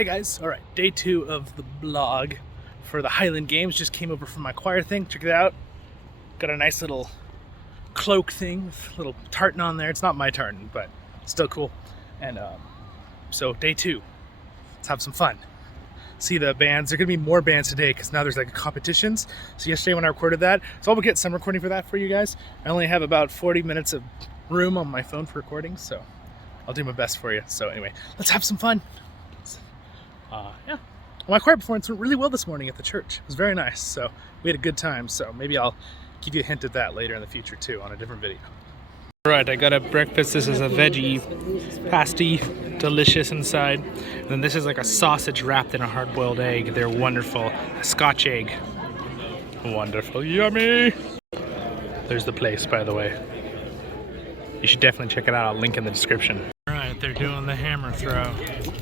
Hey guys, alright, day 2 of the blog for the Highland games. Just came over from my choir thing, check it out. Got a nice little cloak thing with a little tartan on there. It's not my tartan, but still cool. And so day 2, let's have some fun. See the bands. There are gonna be more bands today because now there's like competitions. So yesterday when I recorded that, so I'll get some recording for that for you guys. I only have about 40 minutes of room on my phone for recording, so I'll do my best for you. So anyway, let's have some fun. Yeah, my choir performance went really well this morning at the church. It was very nice, so we had a good time. So maybe I'll give you a hint of that later in the future too on a different video. All right, I got a breakfast. This is a veggie pasty, delicious inside. And then this is like a sausage wrapped in a hard-boiled egg. They're wonderful. A Scotch egg, wonderful, yummy. There's the place, by the way. You should definitely check it out. I'll link in the description. All right, they're doing the hammer throw.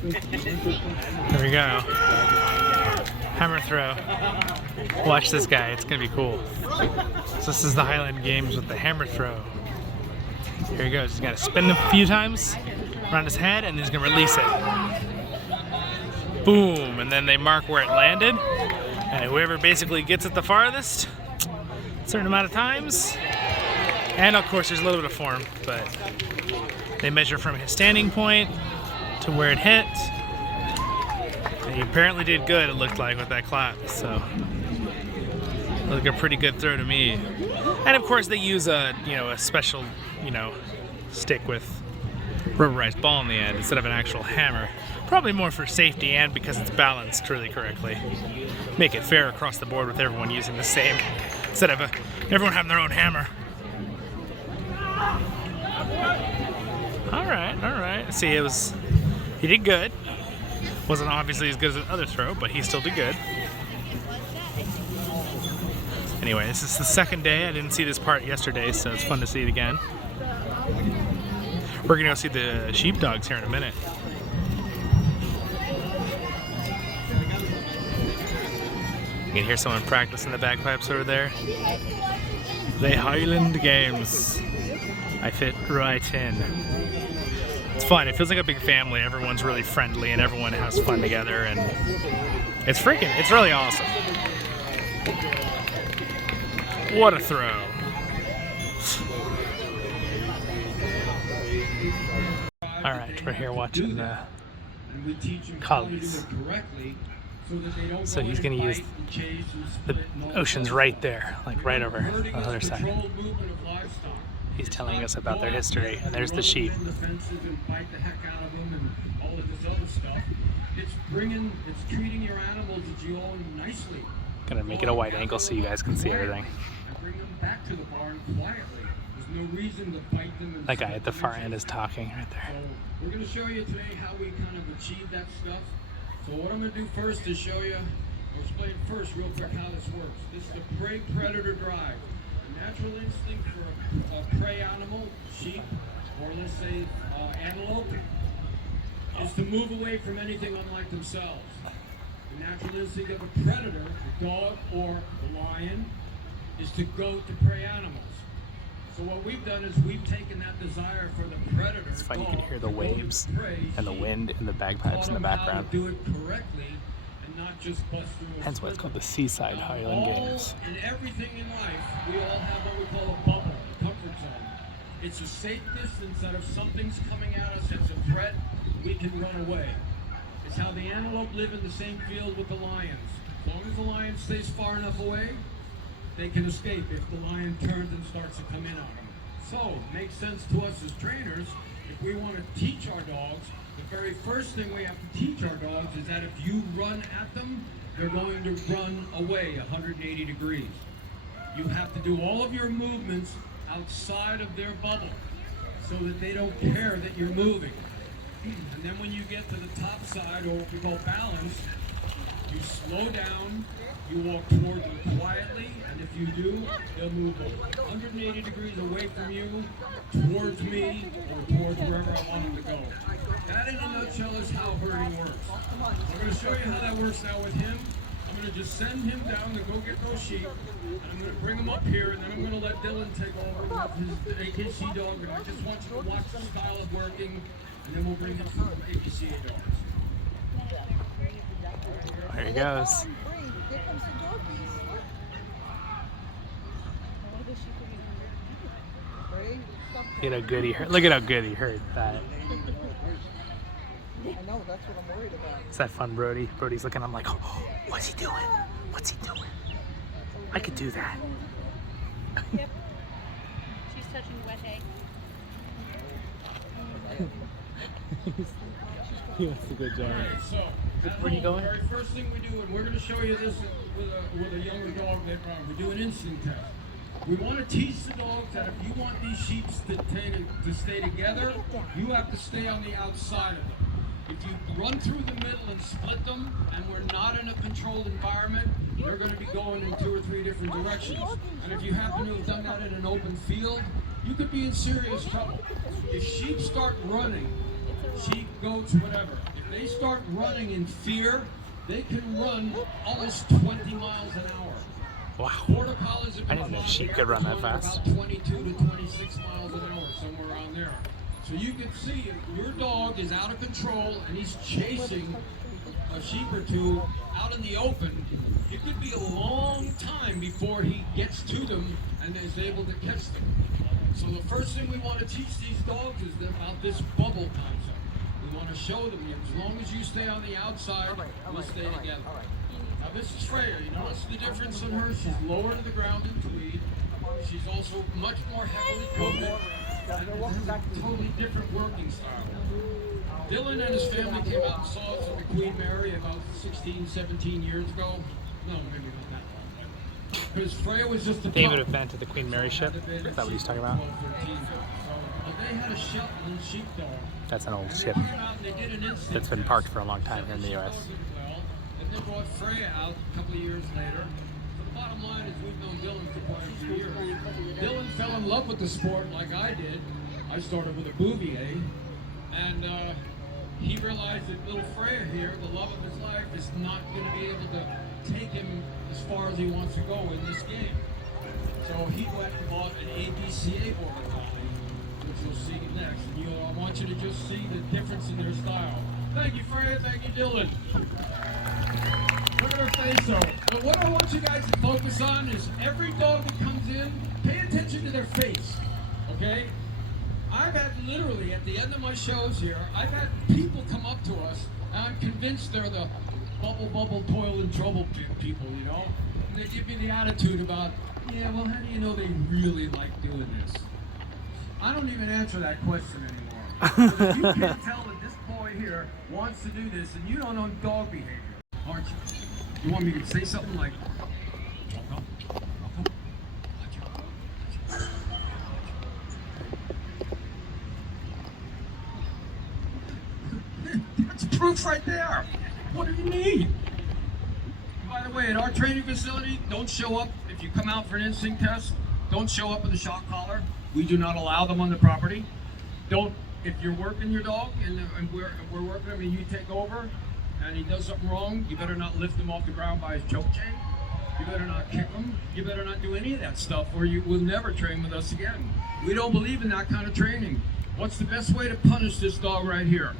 There we go. Hammer throw. Watch this guy, it's gonna be cool. So this is the Highland games with the hammer throw. Here he goes, he's gotta spin a few times around his head and he's gonna release it. Boom, and then they mark where it landed. And whoever basically gets it the farthest, a certain amount of times. And of course there's a little bit of form, but they measure from his standing point to where it hit. And he apparently did good, it looked like, with that clap, so looked like a pretty good throw to me. And of course they use a special, stick with rubberized ball in the end instead of an actual hammer. Probably more for safety and because it's balanced really correctly. Make it fair across the board with everyone using the same, instead of everyone having their own hammer. All right. See, he did good. Wasn't obviously as good as the other throw, but he still did good. Anyway, this is the second day. I didn't see this part yesterday, so it's fun to see it again. We're gonna go see the sheepdogs here in a minute. You can hear someone practicing the bagpipes over there. The Highland games. I fit right in. It's fun. It feels like a big family. Everyone's really friendly and everyone has fun together, and it's really awesome. What a throw. All right, we're here watching the collies. So he's going to use the ocean's right there, like right over on the other side. He's telling us about their history, and there's the sheep. Treating your animals that you own nicely. Gonna make it a wide angle so you guys can see everything. Bring them back to the barn quietly. There's no reason to fight them. That guy at the far end is talking right there. So we're going to show you today how we kind of achieve that stuff. So what I'm going to do first is show you, I'll explain first real quick how this works. This is the prey-predator drive. The natural instinct for a prey animal, sheep, or let's say antelope, is to move away from anything unlike themselves. The natural instinct of a predator, the dog or the lion, is to go to prey animals. So what we've done is we've taken that desire for the predator. It's fun, you can hear the waves and the wind and the bagpipes in the background. Do it correctly and not just bust through. Hence why it's called the Seaside Highland games. In everything in life, we all have what we call a bubble, a comfort zone. It's a safe distance that if something's coming at us as a threat, we can run away. It's how the antelope live in the same field with the lions. As long as the lion stays far enough away, they can escape if the lion turns and starts to come in on them. So, it makes sense to us as trainers, if we want to teach our dogs, the very first thing we have to teach our dogs is that if you run at them, they're going to run away 180 degrees. You have to do all of your movements outside of their bubble so that they don't care that you're moving. And then when you get to the top side, or what we call balance, you slow down, you walk toward them quietly, and if you do, they'll move 180 degrees away from you, towards me, or towards wherever I want them to go. That in a nutshell is how herding works. I'm going to show you how that works now with him. I'm going to just send him down to go get those sheep, and I'm going to bring him up here, and then I'm going to let Dylan take over with his AKC dog, and I just want you to watch the style of working, and then we'll bring him some AKC dogs. There he goes. Here comes the doggies. Look at how good he heard. Look at how good he heard that. I know, that's what I'm worried about. Is that fun, Brodie? Brodie's looking. I'm like, oh, what's he doing? What's he doing? I could do that. Yep. She's touching wet hay. He wants to go join. Alright, so Where are you going? The very first thing we do, and we're going to show you this with a younger dog later on, we do an instinct test. We want to teach the dogs that if you want these sheep to stay together, you have to stay on the outside of them. If you run through the middle and split them, and we're not in a controlled environment, they're going to be going in 2 or 3 different directions. And if you happen to have done that in an open field, you could be in serious trouble. If sheep start running, sheep, goats, whatever, if they start running in fear, they can run almost 20 miles an hour. Wow. Border collies have I been didn't know found sheep to could run that average fast. About 22 to 26 miles an hour, somewhere around there. So you can see if your dog is out of control and he's chasing a sheep or two out in the open, it could be a long time before he gets to them and is able to catch them. So the first thing we want to teach these dogs is about this bubble concept. We want to show them as long as you stay on the outside, we'll stay together. Now this is Freya. You notice the difference in her? She's lower to the ground in tweed. She's also much more heavily coated and has a totally different working style. Dylan and his family came out and saw us at the Queen Mary about 16, 17 years ago. No, maybe not that long. Because Freya was just a David pup. have been to the Queen Mary ship. Is that what he's talking about? 12, 13. But they had a Shetland sheepdog. That's an old ship They came out and they did an instinct that's been test. parked for a long time here in the U.S. And they brought Freya out a couple of years later. The bottom line is we've known Dylan for quite a few years. Dylan fell in love with the sport like I did. I started with a Bouvier, and he realized that little Freya here, the love of his life, is not going to be able to take him as far as he wants to go in this game. So he went and bought an ABCA border collie, which you'll see next. And I want you to just see the difference in their style. Thank you, Freya. Thank you, Dylan. Look at her face, though. But what I want you guys to focus on is every dog that comes in, pay attention to their face, okay? I've had literally, at the end of my shows here, I've had people come up to us, and I'm convinced they're the bubble, toil, and trouble people, you know? And they give me the attitude about, yeah, well, how do you know they really like doing this? I don't even answer that question anymore. But if you can't tell that this boy here wants to do this, and you don't know dog behavior, aren't you? You want me to say something like, that's proof right there. What do you need? By the way, at our training facility, don't show up if you come out for an instinct test. Don't show up with a shock collar. We do not allow them on the property. Don't, if you're working your dog and we're working him and you take over and he does something wrong, you better not lift him off the ground by his choke chain. You better not kick him. You better not do any of that stuff or you will never train with us again. We don't believe in that kind of training. What's the best way to punish this dog right here?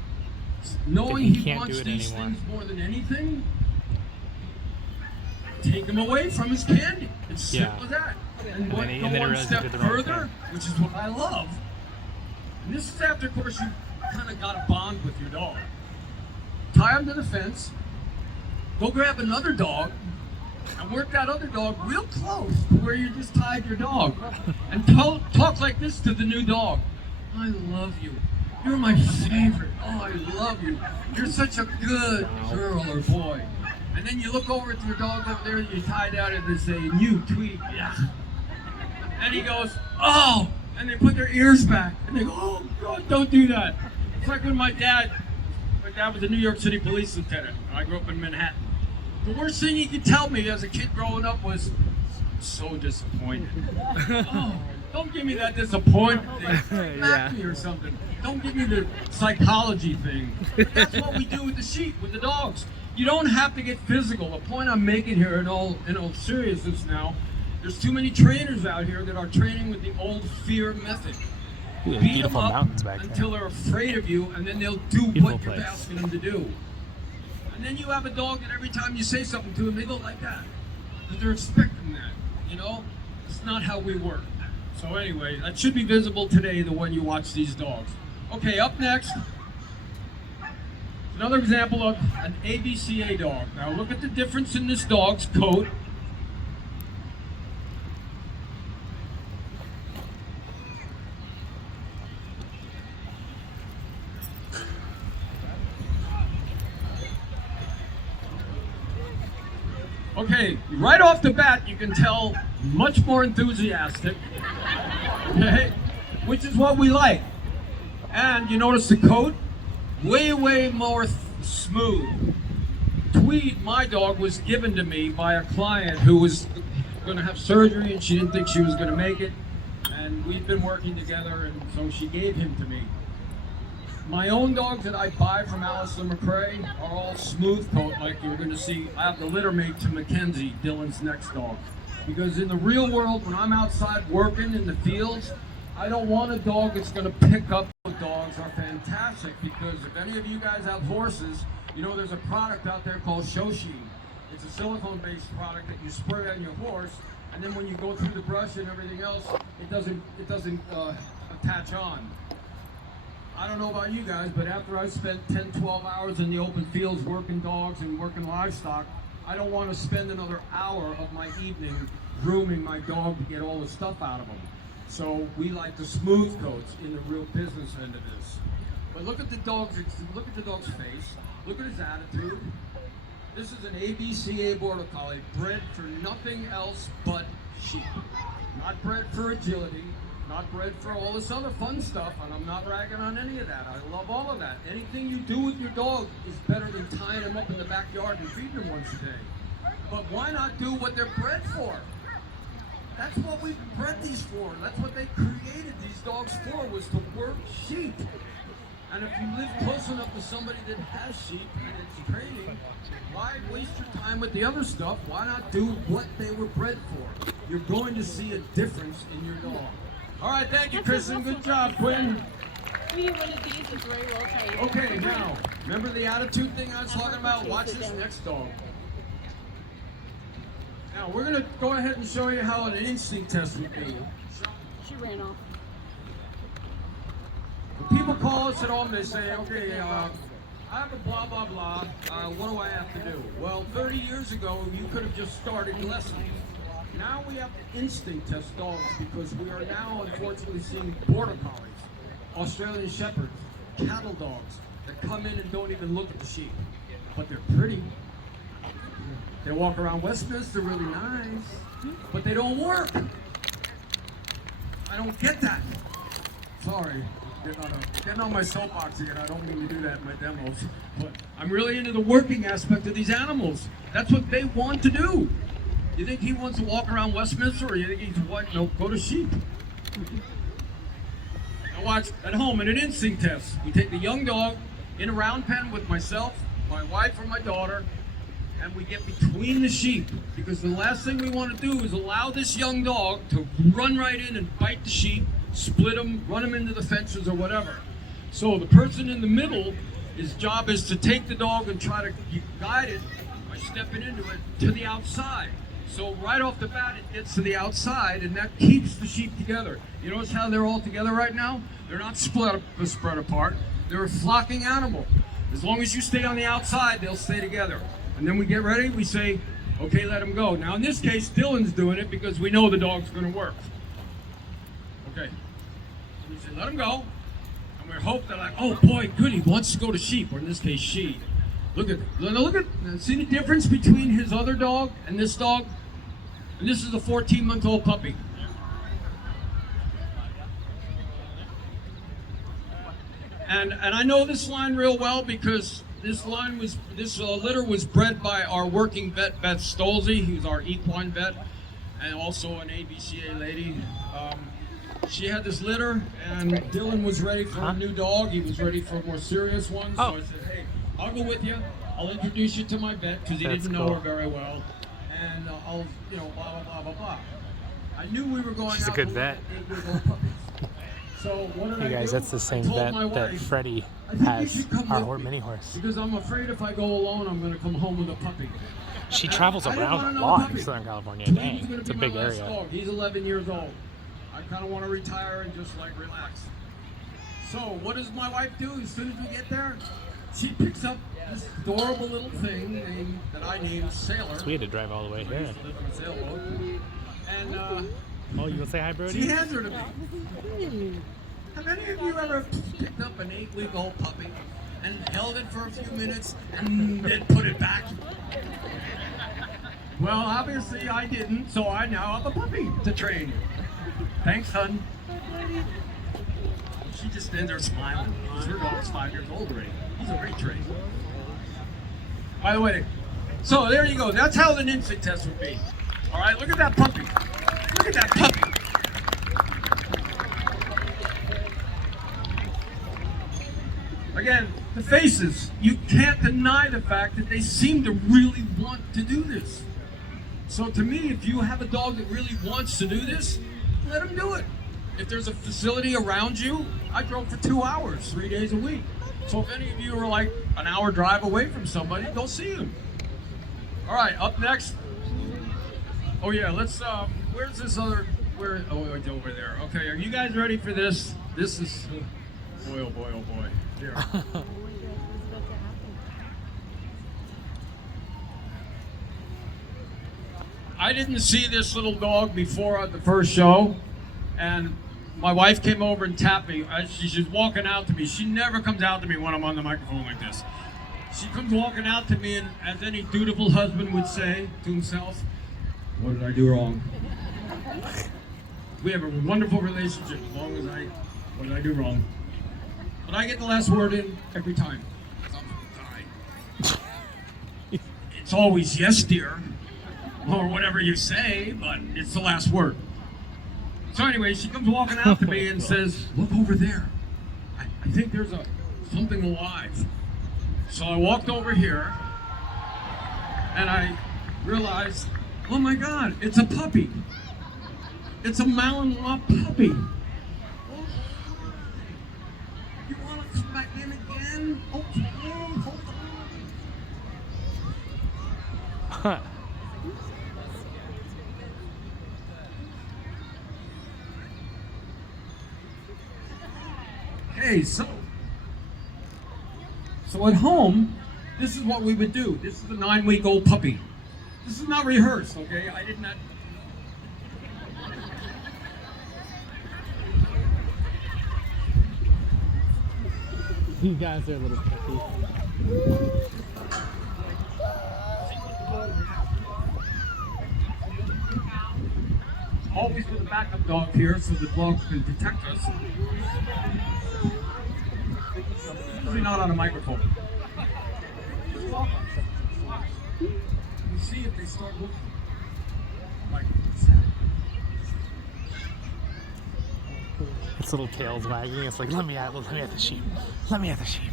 Knowing he wants these things more than anything, take him away from his candy. It's simple as that. And go one step further, which is what I love. And this is after, of course, you kind of got a bond with your dog. Tie him to the fence, go grab another dog, and work that other dog real close to where you just tied your dog. And talk like this to the new dog. I love you. You're my favorite. Oh, I love you. You're such a good girl or boy. And then you look over at your dog over there that you tied out and they say, "You tweet." Yeah. And he goes, "Oh," and they put their ears back and they go, "Oh God, don't do that." It's like when my dad was a New York City police lieutenant. I grew up in Manhattan. The worst thing he could tell me as a kid growing up was, "I'm so disappointed." Oh, don't give me that disappointment thing. Smack me or something. Don't give me the psychology thing. That's what we do with the sheep, with the dogs. You don't have to get physical. The point I'm making here in all seriousness now, there's too many trainers out here that are training with the old fear method. Ooh, Beat beautiful them up mountains back there. until they're afraid of you, and then they'll do Beautiful what you're place. asking them to do. And then you have a dog that every time you say something to them, they go like that. Because they're expecting that, you know? It's not how we work. So anyway, that should be visible today, the one you watch these dogs. Okay, up next, another example of an ABCA dog. Now look at the difference in this dog's coat. Okay, right off the bat, you can tell much more enthusiastic, okay, which is what we like. And you notice the coat, way more smooth. Tweed, my dog, was given to me by a client who was going to have surgery and she didn't think she was going to make it. And we've been working together, and so she gave him to me. My own dogs that I buy from Alistair McRae are all smooth coat, like you're going to see. I have the litter mate to Mackenzie, Dylan's next dog. Because in the real world, when I'm outside working in the fields, I don't want a dog that's going to pick up. Dogs are fantastic, because if any of you guys have horses, you know there's a product out there called Shoshi. It's a silicone-based product that you spray on your horse, and then when you go through the brush and everything else, it doesn't attach on. I don't know about you guys, but after I've spent 10, 12 hours in the open fields working dogs and working livestock, I don't want to spend another hour of my evening grooming my dog to get all the stuff out of them. So we like the smooth coats in the real business end of this. But look at the dog's face, look at his attitude. This is an ABCA Border Collie, bred for nothing else but sheep. Not bred for agility, not bred for all this other fun stuff, and I'm not ragging on any of that. I love all of that. Anything you do with your dog is better than tying him up in the backyard and feeding him once a day. But why not do what they're bred for? That's what we bred these for. That's what they created these dogs for, was to work sheep. And if you live close enough to somebody that has sheep and it's training, why waste your time with the other stuff? Why not do what they were bred for? You're going to see a difference in your dog. All right, thank you, Kristen. Good job, Quinn. We need one of these with very well tight. Okay, now, remember the attitude thing I was talking about? Watch this next dog. Now, we're going to go ahead and show you how an instinct test would be. She ran off. When people call us at home, they say, okay, I have a blah, blah, blah. What do I have to do? Well, 30 years ago, you could have just started lessons. Now we have to instinct test dogs, because we are now, unfortunately, seeing border collies, Australian shepherds, cattle dogs that come in and don't even look at the sheep. But they're pretty. They walk around Westminster really nice, but they don't work. I don't get that. Sorry, getting on my soapbox again. I don't mean to do that in my demos, but I'm really into the working aspect of these animals. That's what they want to do. You think he wants to walk around Westminster, or you think he's what? No, go to sheep. Now watch at home in an instinct test. We take the young dog in a round pen with myself, my wife, or my daughter, and we get between the sheep, because the last thing we want to do is allow this young dog to run right in and bite the sheep, split them, run them into the fences or whatever. So the person in the middle, his job is to take the dog and try to guide it by stepping into it to the outside. So right off the bat, it gets to the outside, and that keeps the sheep together. You notice how they're all together right now? They're not spread apart. They're a flocking animal. As long as you stay on the outside, they'll stay together. And then we get ready, we say, okay, let him go. Now in this case, Dylan's doing it because we know the dog's gonna work. Okay, so we say, let him go. And we hope that, like, oh boy, good, he wants to go to sheep, or in this case, she. Look at, see the difference between his other dog and this dog? And this is a 14-month-old puppy. And I know this line real well, because this litter was bred by our working vet, Beth Stolze, who's our equine vet, and also an ABCA lady. She had this litter, and Dylan was ready for a new dog. He was ready for a more serious one. So I said, hey, I'll go with you. I'll introduce you to my vet, because he didn't know her very well. And I'll, blah, blah, blah, blah, blah. I knew we were going out. She's a good vet. puppies. So what did Hey I guys, do? that's the I same told vet my that wife, Freddie I think you has, should come our with me, mini horse. because I'm afraid if I go alone, I'm going to come home with a puppy. She travels I didn't want around a another lot puppy. in Southern California. Tweety's Dang, gonna it's a be big my last area. dog. He's 11 years old. I kind of want to retire and just like relax. So what does my wife do as soon as we get there? She picks up this adorable little thing that I named Sailor. So we had to drive all the way I here. used to live on a sailboat. And Oh, you want to say hi, she Brodie? hands her to me. Have any of you ever picked up an 8-week-old puppy and held it for a few minutes and then put it back? Well, obviously I didn't, so I now have a puppy to train. Thanks, hun. She just stands there smiling. Her dog's 5 years old already. He's already trained. By the way, so there you go. That's how the instinct test would be. All right, look at that puppy. Look at that puppy. Again, the faces. You can't deny the fact that they seem to really want to do this. So to me, if you have a dog that really wants to do this, let him do it. If there's a facility around you, I drove for 2 hours, 3 days a week. So if any of you are like an hour drive away from somebody, go see them. All right, up next. Oh yeah, let's, where's this other, oh, it's over there. Okay, are you guys ready for this? This is, boy, oh boy, oh boy. Here. I didn't see this little dog before at the first show, and my wife came over and tapped me. She's just walking out to me. She never comes out to me when I'm on the microphone like this. She comes walking out to me, and as any dutiful husband would say to himself, what did I do wrong? We have a wonderful relationship as long as what did I do wrong? But I get the last word in every time. It's always yes, dear, or whatever you say, but it's the last word. So anyway, she comes walking out to me and says, look over there. I think there's something alive. So I walked over here and I realized, oh my God, it's a puppy. It's a Malinois puppy. Oh, you want to come back in again? Okay, hold on. Okay, so at home, this is what we would do. This is a 9-week-old puppy. This is not rehearsed, okay? I did not. You guys are a little puppy. Always with a backup dog here so the dog can protect us. Usually not on a microphone. You see if they start looking. Like Its little tail's wagging. It's like, let me at the sheep. Let me at the sheep.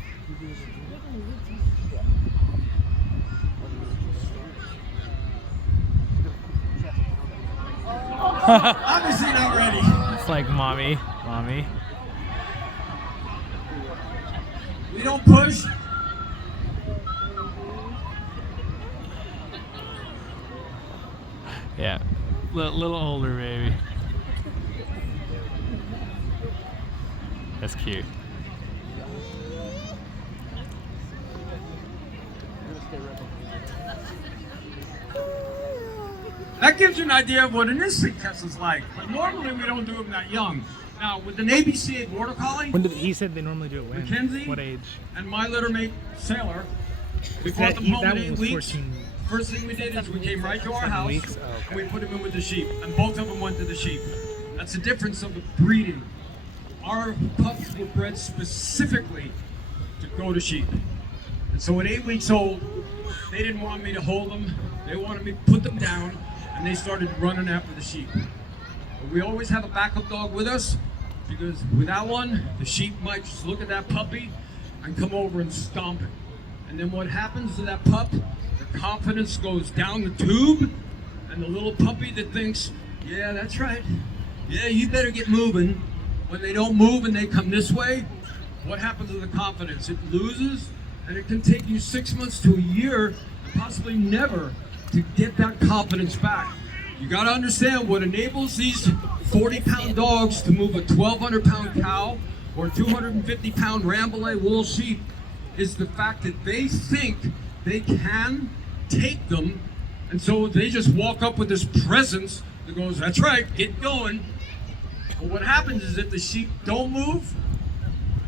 obviously not ready. It's like, mommy. We don't push. Yeah, little older baby. That's cute. That gives you an idea of what an instinct test is like. But normally we don't do them that young. Now with an ABC Border Collie, He said they normally do it when? Mackenzie? What age? and my litter mate Sailor, we brought them home that at one 8 was weeks. 14. First thing we did is we came right to our 7 house weeks? Oh, okay. and we put them in with the sheep, and both of them went to the sheep. That's the difference of the breeding. Our pups were bred specifically to go to sheep. And so at 8 weeks old, they didn't want me to hold them. They wanted me to put them down, and they started running after the sheep. But we always have a backup dog with us, because without one, the sheep might just look at that puppy and come over and stomp it. And then what happens to that pup? The confidence goes down the tube, and the little puppy that thinks, yeah, that's right. Yeah, you better get moving. when they don't move and they come this way, what happens to the confidence? It loses, and it can take you 6 months to a year, and possibly never, to get that confidence back. You got to understand what enables these 40-pound dogs to move a 1,200-pound cow or 250-pound Rambouillet wool sheep is the fact that they think they can take them, and so they just walk up with this presence that goes, that's right, get going. But what happens is if the sheep don't move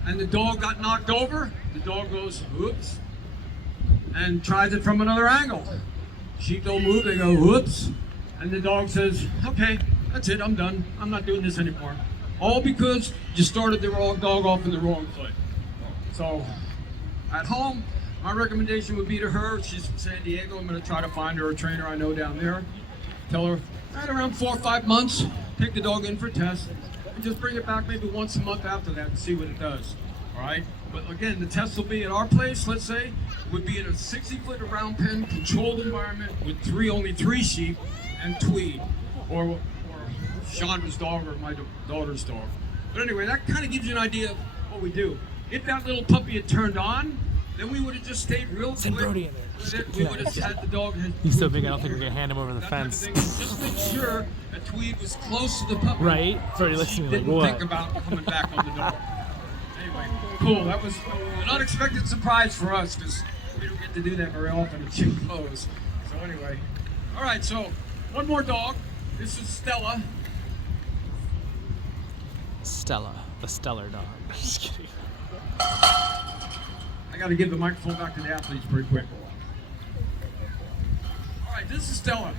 and the dog got knocked over, the dog goes, oops, and tries it from another angle. Sheep don't move, they go, whoops, and the dog says, okay, that's it, I'm done. I'm not doing this anymore. All because you started the wrong dog off in the wrong foot. So, at home, my recommendation would be to her, she's from San Diego, I'm gonna try to find her a trainer I know down there. Tell her, at around 4 or 5 months, take the dog in for a test, and just bring it back maybe once a month after that and see what it does, all right? But again, the test will be at our place, let's say, would be in a 60-foot around pen, controlled environment with only three sheep and Tweed, or Chandra's dog or my daughter's dog. But anyway, that kind of gives you an idea of what we do. If that little puppy had turned on, then we would have just stayed real Send quick. Brodie in there. We would have had the dog. He's so big, I don't think we're gonna hand him over the that type of fence. thing. Just make sure that Tweed was close to the puppy. Right? Brodie, So listen she to me, like, didn't what? think about coming back on the dog. Anyway, cool. That was an unexpected surprise for us because we don't get to do that very often at Kinship Voice. So anyway, all right. So one more dog. This is Stella. Stella, the stellar dog. Just kidding. I got to give the microphone back to the athletes pretty quick. All right, this is Stella.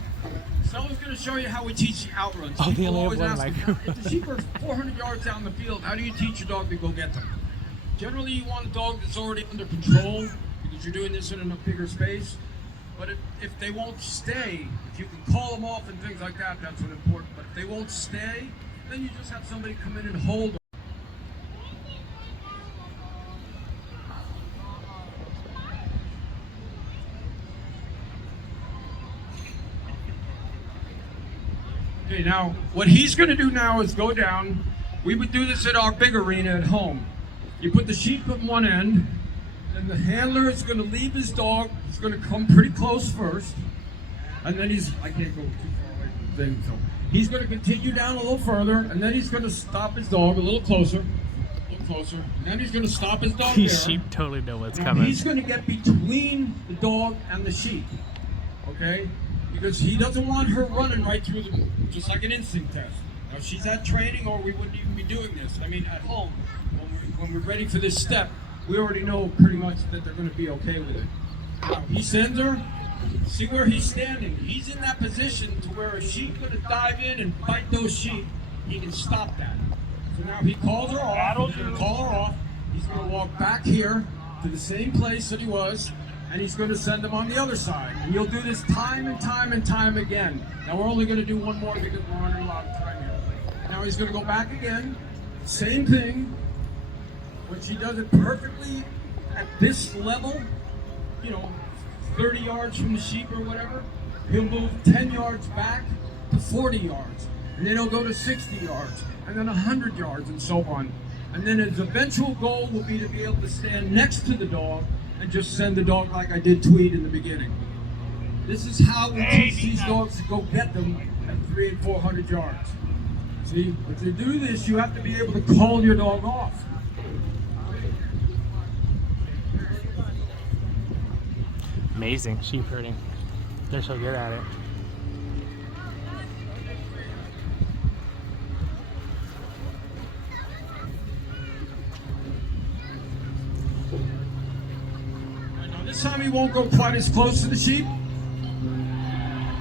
Stella's going to show you how we teach the outruns. Oh, they People only always have one ask me, microphone. if the sheep are 400 yards down the field, how do you teach your dog to go get them? Generally, you want a dog that's already under control because you're doing this in a bigger space. But if they won't stay, if you can call them off and things like that, that's what's important. But if they won't stay, then you just have somebody come in and hold them. Okay, now what he's going to do now is go down. We would do this at our big arena at home. You put the sheep at one end, and the handler is going to leave his dog. He's going to come pretty close first, and then I can't go too far away from the thing, so he's going to continue down a little further, and then he's going to stop his dog a little closer, and then he's going to stop his dog These there. sheep totally know what's Now, coming. he's going to get between the dog and the sheep, okay? Because he doesn't want her running right through them, just like an instinct test. Now, she's at training, or we wouldn't even be doing this. I mean, at home, when we're ready for this step, we already know pretty much that they're going to be okay with it. Now, he sends her. See where he's standing. He's in that position to where if she's going to dive in and bite those sheep, he can stop that. So now he calls her off. He's going to call her off. He's going to walk back here to the same place that he was, and he's going to send them on the other side. And you'll do this time and time and time again. Now we're only going to do one more because we're running a lot of time here. Now he's going to go back again. Same thing. When she does it perfectly at this level, 30 yards from the sheep or whatever, he'll move 10 yards back to 40 yards. And then he'll go to 60 yards, and then 100 yards, and so on. And then his eventual goal will be to be able to stand next to the dog and just send the dog like I did Tweed in the beginning. This is how we teach these dogs to go get them at 300 and 400 yards. See, but to do this, you have to be able to call your dog off. Amazing sheep herding. They're so good at it. Now this time he won't go quite as close to the sheep,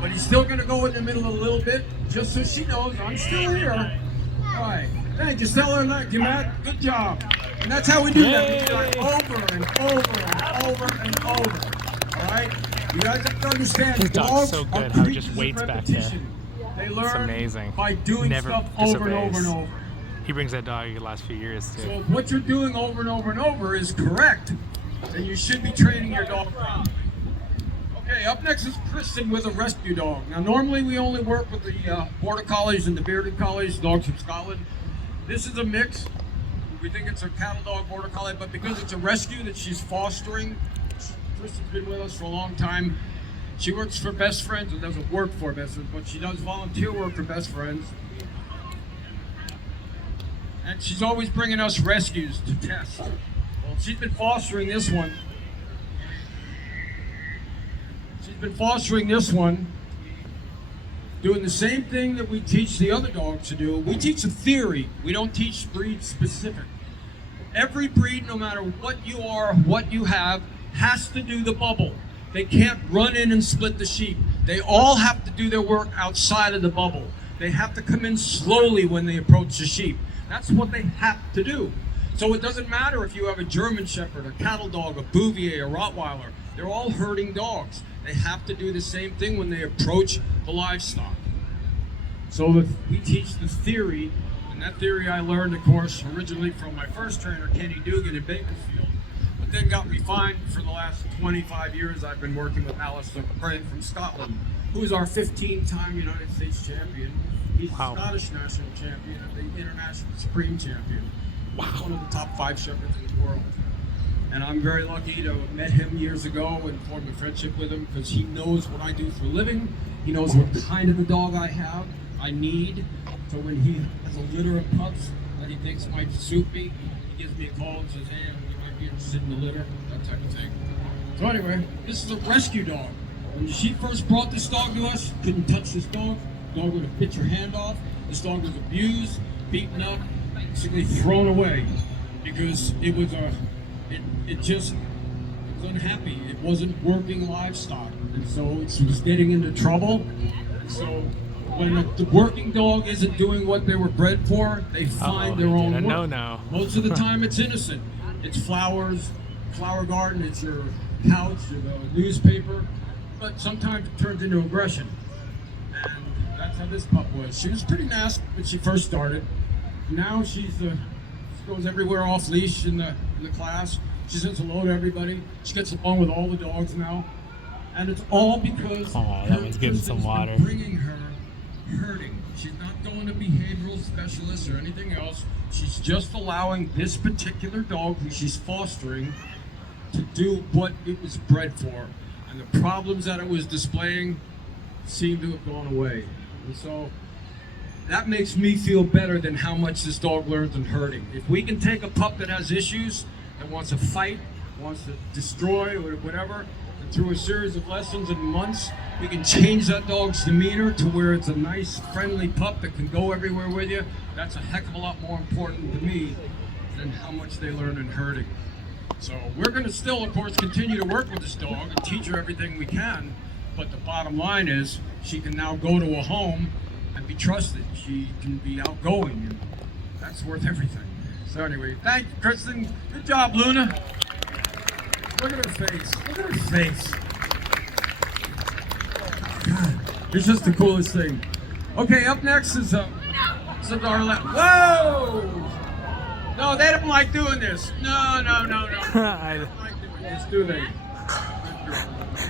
but he's still going to go in the middle a little bit, just so she knows I'm still here. All right, thank you, Stella. Thank you, Matt. Good job. And that's how we do that. We do it over and over and over and over. All right, you guys have to understand. This dog's Dogs so are good how it creatures just of waits back there. repetition. They learn amazing. by doing Never stuff over and over disobeys. and over. He brings that dog the last few years too. So if what you're doing over and over and over is correct, then you should be training your dog properly. Okay, up next is Kristen with a rescue dog. Now normally we only work with the Border Collies and the Bearded Collies, dogs from Scotland. This is a mix. We think it's a cattle dog border collie, but because it's a rescue that she's fostering, Kristen's been with us for a long time. She works for Best Friends and doesn't work for Best Friends, but she does volunteer work for Best Friends. And she's always bringing us rescues to test. Well, she's been fostering this one. Doing the same thing that we teach the other dogs to do. We teach a theory. We don't teach breed specific. Every breed, no matter what you are, what you have, has to do the bubble. They can't run in and split the sheep. They all have to do their work outside of the bubble. They have to come in slowly when they approach the sheep. That's what they have to do. So it doesn't matter if you have a German Shepherd, a cattle dog, a Bouvier, a Rottweiler. They're all herding dogs. They have to do the same thing when they approach the livestock. So we teach the theory, and that theory I learned, of course, originally from my first trainer, Kenny Dugan in Bakersfield, but then got refined for the last 25 years. I've been working with Alistair McCray from Scotland, who is our 15-time United States champion. He's the Scottish national champion and the international supreme champion. Wow. One of the top 5 shepherds in the world. And I'm very lucky to have met him years ago and formed a friendship with him because he knows what I do for a living. He knows what kind of a dog I need. So when he has a litter of pups that he thinks might suit me, he gives me a call and says, hey, you might be interested in the litter, that type of thing. So anyway, this is a rescue dog. When she first brought this dog to us, couldn't touch this dog. The dog would have bit your hand off. This dog was abused, beaten up, basically thrown away because it was unhappy. It wasn't working livestock, and so it was getting into trouble. And so when the working dog isn't doing what they were bred for, they find their own work. Most of the time it's innocent. It's flowers, flower garden, it's your couch, or the newspaper, but sometimes it turns into aggression. And that's how this pup was. She was pretty nasty when she first started. Now she goes everywhere off leash in the class. She says hello to everybody. She gets along with all the dogs now. And it's all because that one's getting some water. Bringing her herding. She's not going to behavioral specialists or anything else. She's just allowing this particular dog who she's fostering to do what it was bred for. And the problems that it was displaying seem to have gone away. And so that makes me feel better than how much this dog learns in herding. If we can take a pup that has issues, that wants to fight, wants to destroy, or whatever, and through a series of lessons and months, we can change that dog's demeanor to where it's a nice, friendly pup that can go everywhere with you. That's a heck of a lot more important to me than how much they learn in herding. So we're going to still, of course, continue to work with this dog and teach her everything we can, but the bottom line is she can now go to a home and be trusted. She can be outgoing, and that's worth everything. So anyway, thank you, Kristen. Good job, Luna. Look at her face. Look at her face. God, it's just the coolest thing. Okay, up next is our whoa! No, they don't like doing this. No. They don't like doing this, do they?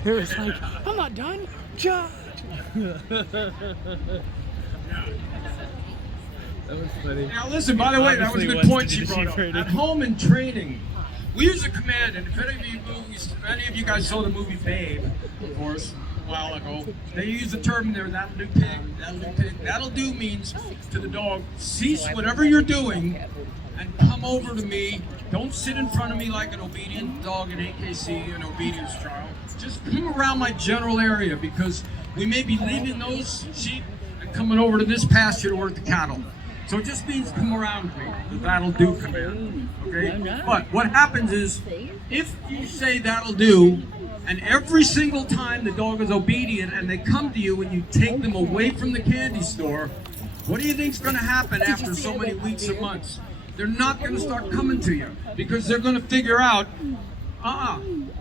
It was like, I'm not done. Judge. That was funny. Now listen, by the way, that was a good point she brought up. At home in training, we use a command, and if any of you guys saw the movie Babe, of course, a while ago, they use the term there, that'll do pig, that'll do pig. That'll do means to the dog, cease whatever you're doing and come over to me. Don't sit in front of me like an obedient dog in AKC, an obedience trial. Just come around my general area because we may be leaving those sheep and coming over to this pasture to work the cattle. So it just means come around me, the that'll do command, okay? But what happens is, if you say that'll do, and every single time the dog is obedient and they come to you and you take them away from the candy store, what do you think's gonna happen after so many weeks or months? They're not gonna start coming to you because they're gonna figure out,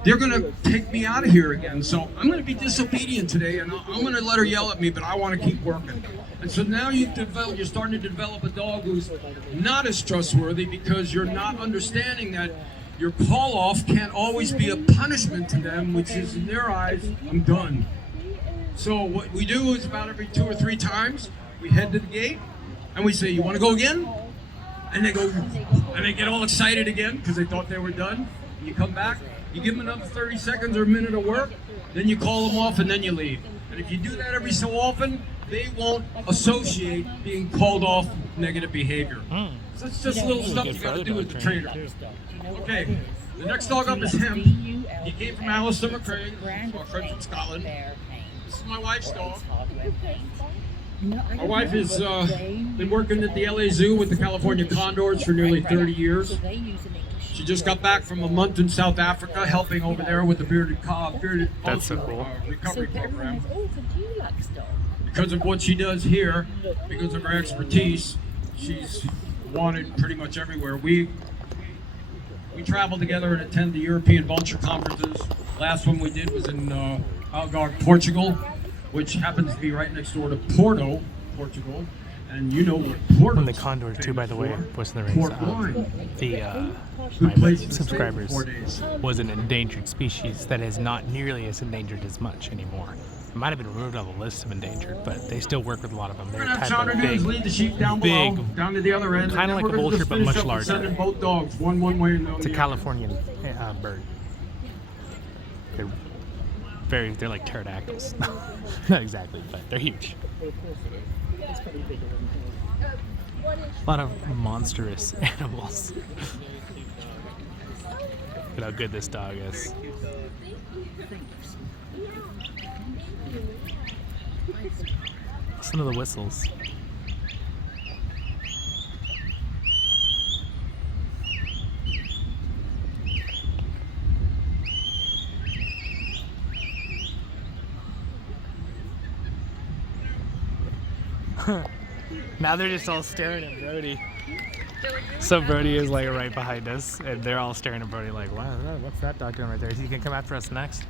they're gonna take me out of here again. So I'm gonna be disobedient today and I'm gonna let her yell at me, but I wanna keep working. And so now you're starting to develop a dog who's not as trustworthy because you're not understanding that your call off can't always be a punishment to them, which is in their eyes, I'm done. So what we do is about every 2 or 3 times, we head to the gate and we say, you wanna go again? and they go, and they get all excited again because they thought they were done. You come back, you give them another 30 seconds or a minute of work, then you call them off and then you leave. And if you do that every so often, they won't associate being called off negative behavior. So it's just little stuff you gotta do as a trainer. Okay, the next dog up is him. He came from Alistair McCrae, our friend from Scotland. This is my wife's dog. My wife has been working at the LA Zoo with the California Condors for nearly 30 years. She just got back from a month in South Africa, helping over there with the bearded That's so cool. recovery program. Because of what she does here, because of her expertise, she's wanted pretty much everywhere. We travel together and attend the European vulture conferences. Last one we did was in Algarve, Portugal, which happens to be right next door to Porto, Portugal. And you know what Porto. One of the condors too, by the way, was in the rings. Good My place to stay for subscribers 4 days. was an endangered species that is not nearly as endangered as much anymore. It might have been removed on the list of endangered, but they still work with a lot of them. They're What kind I'm of trying to do is lead the sheep down below, down to the other end. kinda like a vulture, but much larger. Sending both dogs, one way and the other. It's a Californian bird. They're like pterodactyls. Not exactly, but they're huge. A lot of monstrous animals. Look at how good this dog is. Listen to the whistles. Now they're just all staring at Brodie. So Brodie is like right behind us, and they're all staring at Brodie like, wow, what's that dog doing right there? Is he gonna come after us next?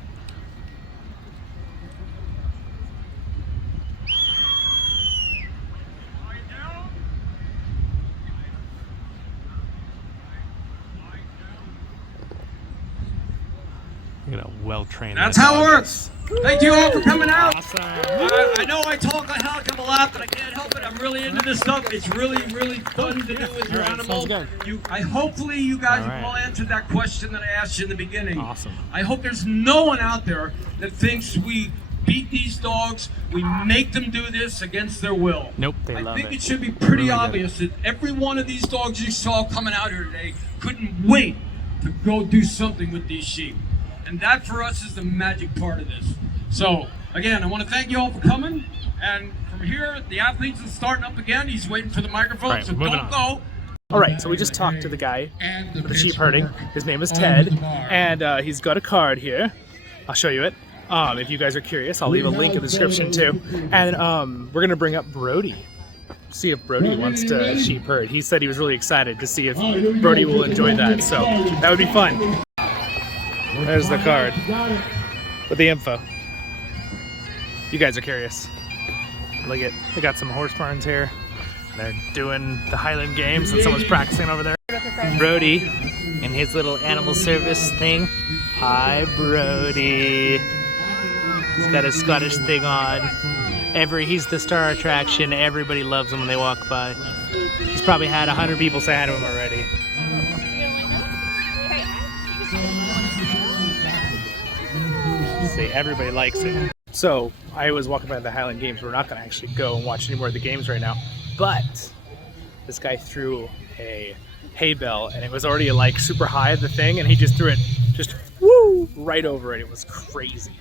Look at a well-trained. That's how it works. Thank you all for coming out. Awesome. I know I talk a heck of a lot, but I can't help it. I'm really into this stuff. It's really, really fun to do with your animal. Hopefully you guys have all answered that question that I asked you in the beginning. Awesome. I hope there's no one out there that thinks we beat these dogs, we make them do this against their will. Nope, they I love think it. it should be pretty obvious that every one of these dogs you saw coming out here today couldn't wait to go do something with these sheep. And that for us is the magic part of this. So, again, I want to thank you all for coming. And from here, the athletes are starting up again. He's waiting for the microphone, Right, so moving don't on. go. All right, so we just talked to the guy for the sheep herding. His name is Ted, and he's got a card here. I'll show you it. If you guys are curious, I'll leave a link in the description too. And we're gonna bring up Brodie. See if Brodie wants to sheep herd. He said he was really excited to see if Brodie will enjoy that, so that would be fun. There's the card with the info. You guys are curious. Look at, they got some horse barns here. They're doing the Highland games and someone's practicing over there. Brodie and his little animal service thing. Hi, Brodie. He's got his Scottish thing on. He's the star attraction. Everybody loves him when they walk by. He's probably had 100 people say hi to him already. See, everybody likes it. So I was walking by the Highland games. We're not going to actually go and watch any more of the games right now, but this guy threw a hay bale and it was already like super high the thing, and he just threw it just woo right over it. It was crazy.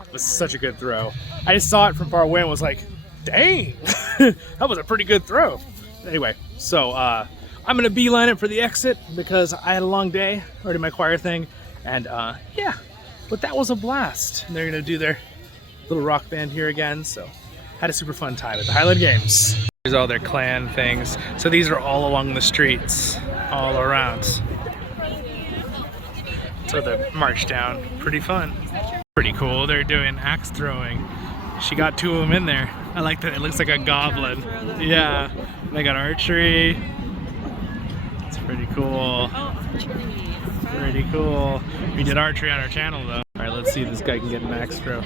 It was such a good throw. I just saw it from far away and was like, dang, that was a pretty good throw. Anyway, so I'm gonna beeline it for the exit because I had a long day, already my choir thing, and yeah, but that was a blast. And they're gonna do their little rock band here again, so had a super fun time at the Highland Games. Here's all their clan things. So these are all along the streets, all around. So the march down, pretty fun. Pretty cool, they're doing axe throwing. She got 2 of them in there. I like that, it looks like a goblin. Yeah, they got archery. It's pretty cool. Pretty cool. We did archery on our channel though. All right, let's see if this guy can get an axe throw.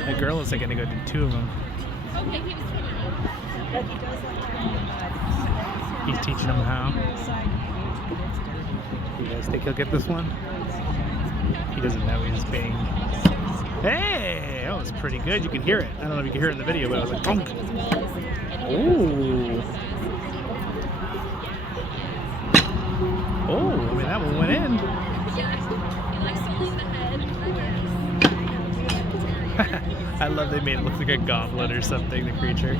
That girl is like gonna go do 2 of them. He's teaching them how. You guys think he'll get this one? He doesn't know he's being... Hey! That was pretty good. You can hear it. I don't know if you can hear it in the video, but I was like, bonk. Ooh. Oh, I mean, that one went in. I love they made it look like a goblet or something, the creature.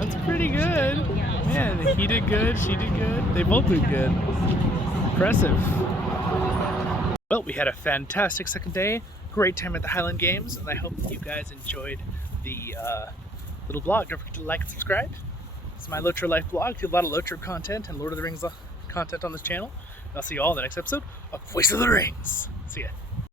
That's pretty good. Man, he did good, she did good. They both did good. Impressive. Well, we had a fantastic second day. Great time at the Highland Games, and I hope that you guys enjoyed the little blog. Don't forget to like and subscribe. It's my LOTRO Life blog. Do a lot of LOTRO content and Lord of the Rings content on this channel. And I'll see you all in the next episode of Voice of the Rings. See ya.